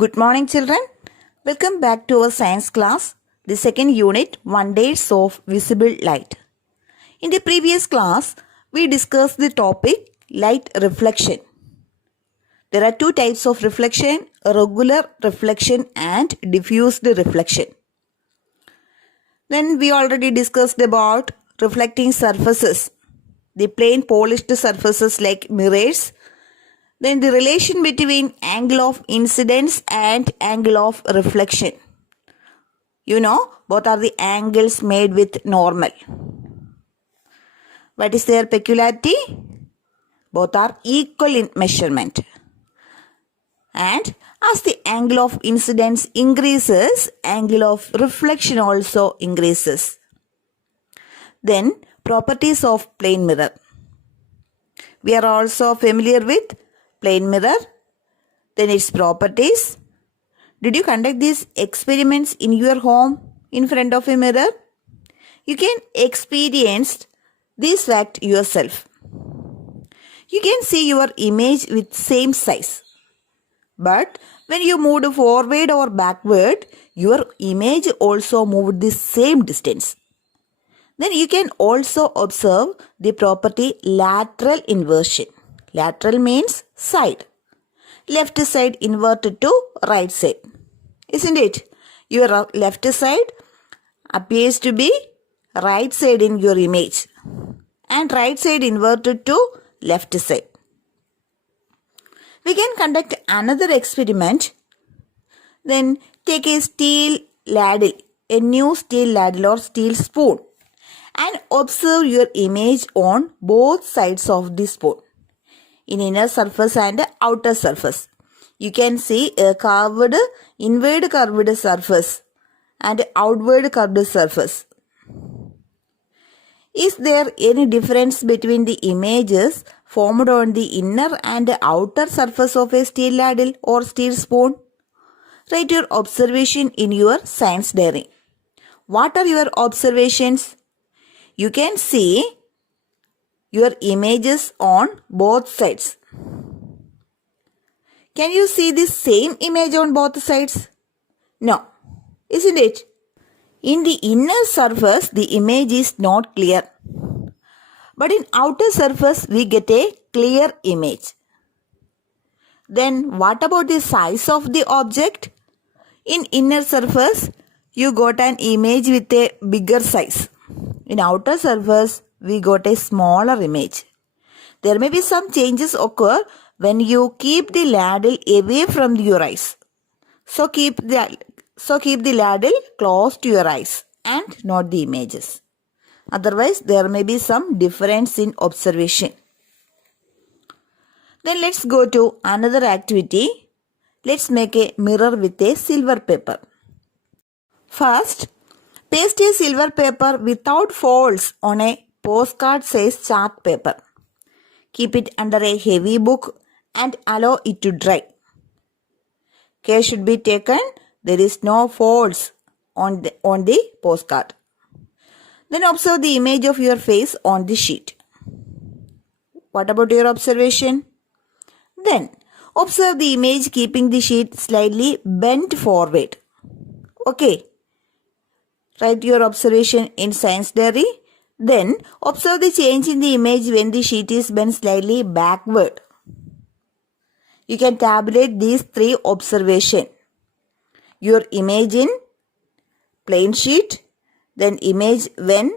Good morning, children. Welcome back to our science class, the second unit, Wonders of Visible Light. In the previous class, we discussed the topic light reflection. There are two types of reflection, regular reflection and diffused reflection. Then we already discussed about reflecting surfaces, the plain polished surfaces like mirrors. Then the relation between angle of incidence and angle of reflection. You know, both are the angles made with normal. What is their peculiarity? Both are equal in measurement. And as the angle of incidence increases, angle of reflection also increases. Then, properties of plane mirror. We are also familiar with plane mirror, then its properties. Did you conduct these experiments in your home in front of a mirror? You can experience this fact yourself. You can see your image with same size. But when you moved forward or backward, your image also moved the same distance. Then you can also observe the property lateral inversion. Lateral means side. Left side inverted to right side. Isn't it? Your left side appears to be right side in your image. And right side inverted to left side. We can conduct another experiment. Then take a steel ladle, a new steel ladle or steel spoon, and observe your image on both sides of the spoon. In inner surface and outer surface, you can see a curved, inward curved surface and outward curved surface. Is there any difference between the images formed on the inner and outer surface of a steel ladle or steel spoon? Write your observation in your science diary. What are your observations? You can see your images on both sides. Can you see the same image on both sides? No, isn't it? In the inner surface, the image is not clear. But in outer surface, we get a clear image. Then what about the size of the object? In inner surface, you got an image with a bigger size. In outer surface, we got a smaller image. There may be some changes occur when you keep the ladle away from your eyes. So keep the ladle close to your eyes and not the images. Otherwise, there may be some difference in observation. Then let's go to another activity. Let's make a mirror with a silver paper. First, paste a silver paper without folds on a postcard size chart paper. Keep it under a heavy book and allow it to dry. Care should be taken. There is no folds on the postcard. Then observe the image of your face on the sheet. What about your observation? Then observe the image keeping the sheet slightly bent forward. Okay. Write your observation in science diary. Then observe the change in the image when the sheet is bent slightly backward. You can tabulate these three observations. Your image in plain sheet, then image when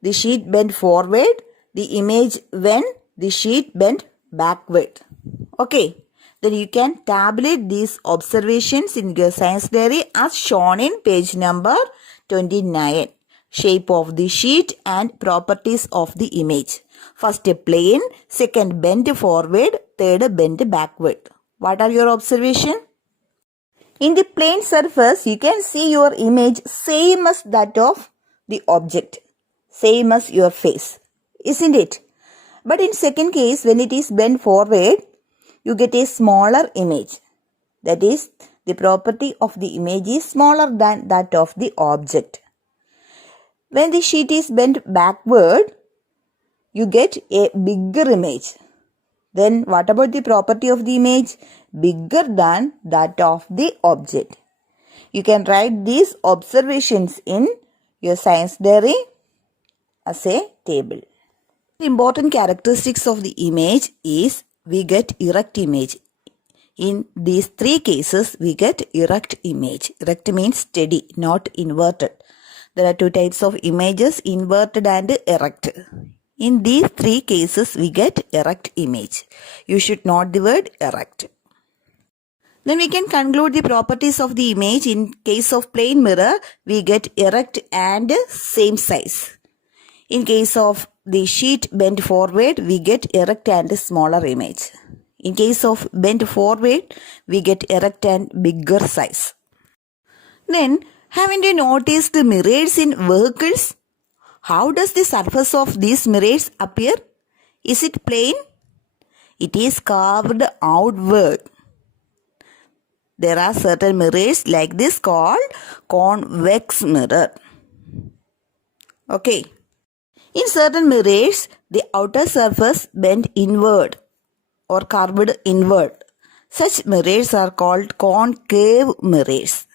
the sheet bent forward, the image when the sheet bent backward. Okay. Then you can tabulate these observations in your science diary as shown in page number 29. Shape of the sheet and properties of the image. First plane, second bent forward, third bent backward. What are your observations? In the plane surface, you can see your image same as that of the object. Same as your face. Isn't it? But in second case, when it is bent forward, you get a smaller image. That is, the property of the image is smaller than that of the object. When the sheet is bent backward, you get a bigger image. Then what about the property of the image? Bigger than that of the object. You can write these observations in your science diary as a table. The important characteristics of the image is we get erect image. In these three cases, we get erect image. Erect means steady, not inverted. There are two types of images, inverted and erect. In these three cases, we get erect image. You should note the word erect. Then we can conclude the properties of the image. In case of plane mirror, we get erect and same size. In case of the sheet bent forward, we get erect and smaller image. In case of bent forward, we get erect and bigger size. Then, haven't you noticed the mirrors in vehicles? How does the surface of these mirrors appear? Is it plane? It is carved outward. There are certain mirrors like this called convex mirror. Okay. In certain mirrors, the outer surface bent inward or carved inward. Such mirrors are called concave mirrors.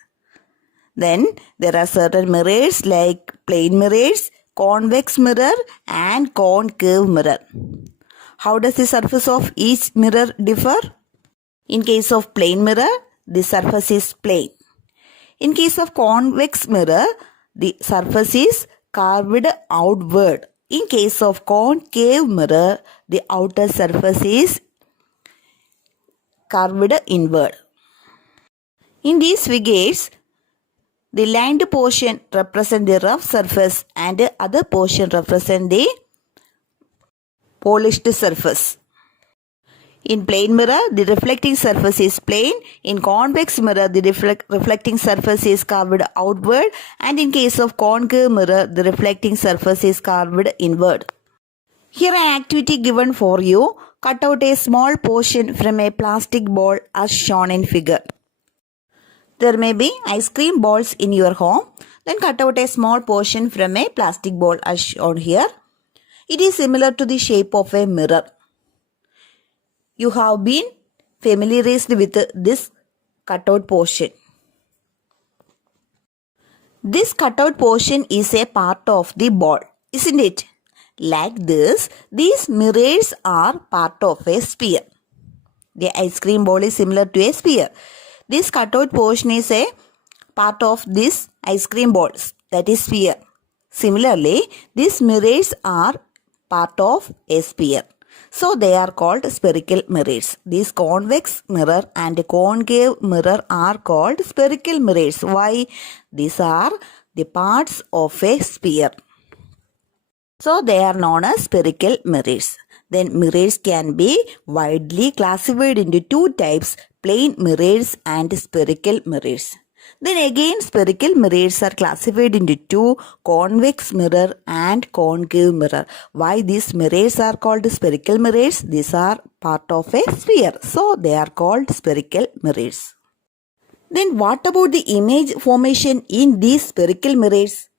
Then there are certain mirrors like plane mirrors, convex mirror and concave mirror. How does the surface of each mirror differ? In case of plane mirror, the surface is plane. In case of convex mirror, the surface is carved outward. In case of concave mirror, the outer surface is carved inward. In these figures, the lined portion represent the rough surface and the other portion represent the polished surface. In plane mirror, the reflecting surface is plane. In convex mirror, the reflecting surface is carved outward. And in case of concave mirror, the reflecting surface is carved inward. Here an activity given for you. Cut out a small portion from a plastic ball as shown in figure. There may be ice cream balls in your home. Then cut out a small portion from a plastic ball as shown here. It is similar to the shape of a mirror. You have been familiarized with this cutout portion. This cutout portion is a part of the ball, isn't it? Like this, these mirrors are part of a sphere. The ice cream ball is similar to a sphere. This cutout portion is a part of this ice cream balls, that is sphere. Similarly, these mirrors are part of a sphere. So they are called spherical mirrors. These convex mirror and concave mirror are called spherical mirrors. Why? These are the parts of a sphere. So they are known as spherical mirrors. Then mirrors can be widely classified into two types, plane mirrors and spherical mirrors. Then again spherical mirrors are classified into two, convex mirror and concave mirror. Why these mirrors are called spherical mirrors? These are part of a sphere. So they are called spherical mirrors. Then what about the image formation in these spherical mirrors?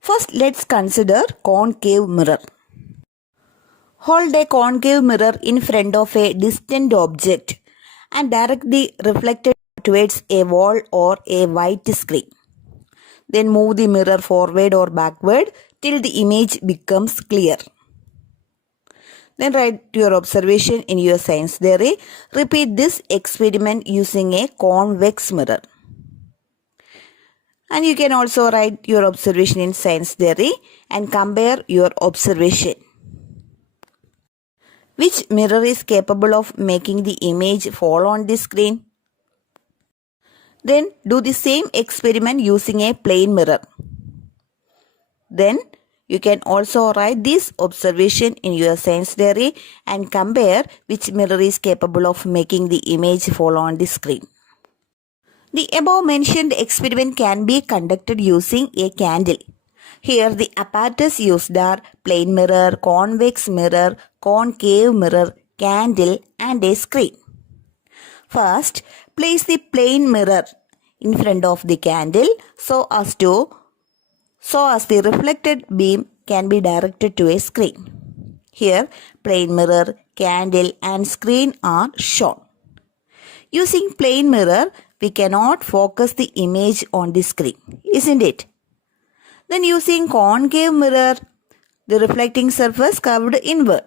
First let's consider concave mirror. Hold a concave mirror in front of a distant object and direct the reflected towards a wall or a white screen. Then move the mirror forward or backward till the image becomes clear. Then write your observation in your science diary. Repeat this experiment using a convex mirror. And you can also write your observation in science diary and compare your observation. Which mirror is capable of making the image fall on the screen? Then do the same experiment using a plane mirror. Then you can also write this observation in your science diary and compare which mirror is capable of making the image fall on the screen. The above mentioned experiment can be conducted using a candle. Here the apparatus used are plane mirror, convex mirror, concave mirror, candle and a screen. First, place the plane mirror in front of the candle so as the reflected beam can be directed to a screen. Here, plane mirror, candle and screen are shown. Using plane mirror, we cannot focus the image on the screen, isn't it? Then using concave mirror, the reflecting surface curved inward,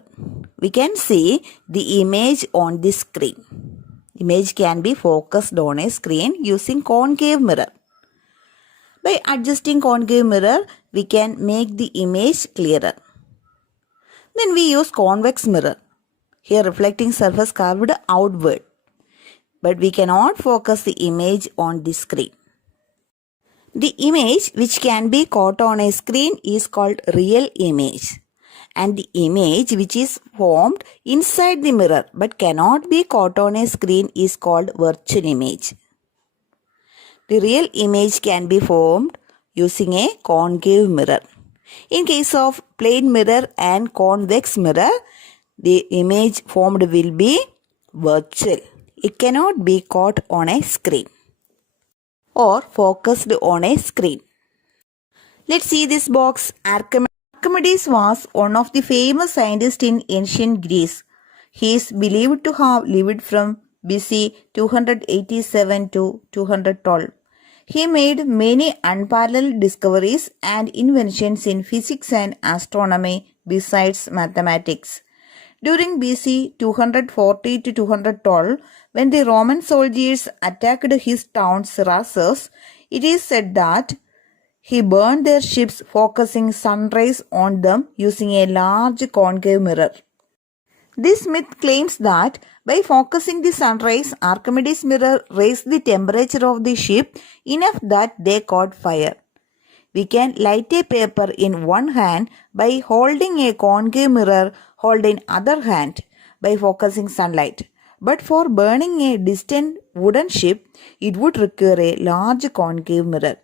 we can see the image on the screen. Image can be focused on a screen using concave mirror. By adjusting concave mirror, we can make the image clearer. Then we use convex mirror. Here reflecting surface curved outward, but we cannot focus the image on the screen. The image which can be caught on a screen is called real image. And the image which is formed inside the mirror but cannot be caught on a screen is called virtual image. The real image can be formed using a concave mirror. In case of plane mirror and convex mirror, the image formed will be virtual. It cannot be caught on a screen or focused on a screen. Let's see this box. Archimedes was one of the famous scientists in ancient Greece. He is believed to have lived from BC 287 to 212. He made many unparalleled discoveries and inventions in physics and astronomy besides mathematics. During BC 240 to 212, when the Roman soldiers attacked his town Syracuse, it is said that he burned their ships focusing sunrays on them using a large concave mirror. This myth claims that by focusing the sunrays, Archimedes' mirror raised the temperature of the ship enough that they caught fire. We can light a paper in one hand by holding a concave mirror held in other hand by focusing sunlight. But for burning a distant wooden ship, it would require a large concave mirror.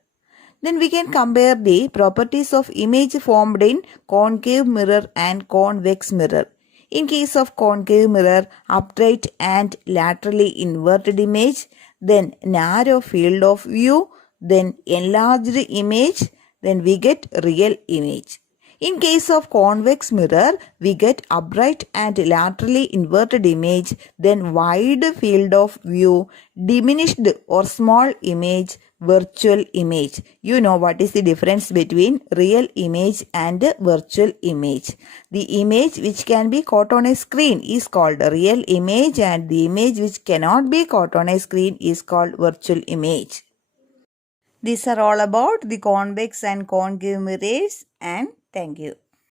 Then we can compare the properties of image formed in concave mirror and convex mirror. In case of concave mirror, upright and laterally inverted image, then narrow field of view, then enlarged image, then we get real image. In case of convex mirror, we get upright and laterally inverted image, then wide field of view, diminished or small image, virtual image. You know what is the difference between real image and virtual image. The image which can be caught on a screen is called real image and the image which cannot be caught on a screen is called virtual image. These are all about the convex and concave mirrors, and thank you.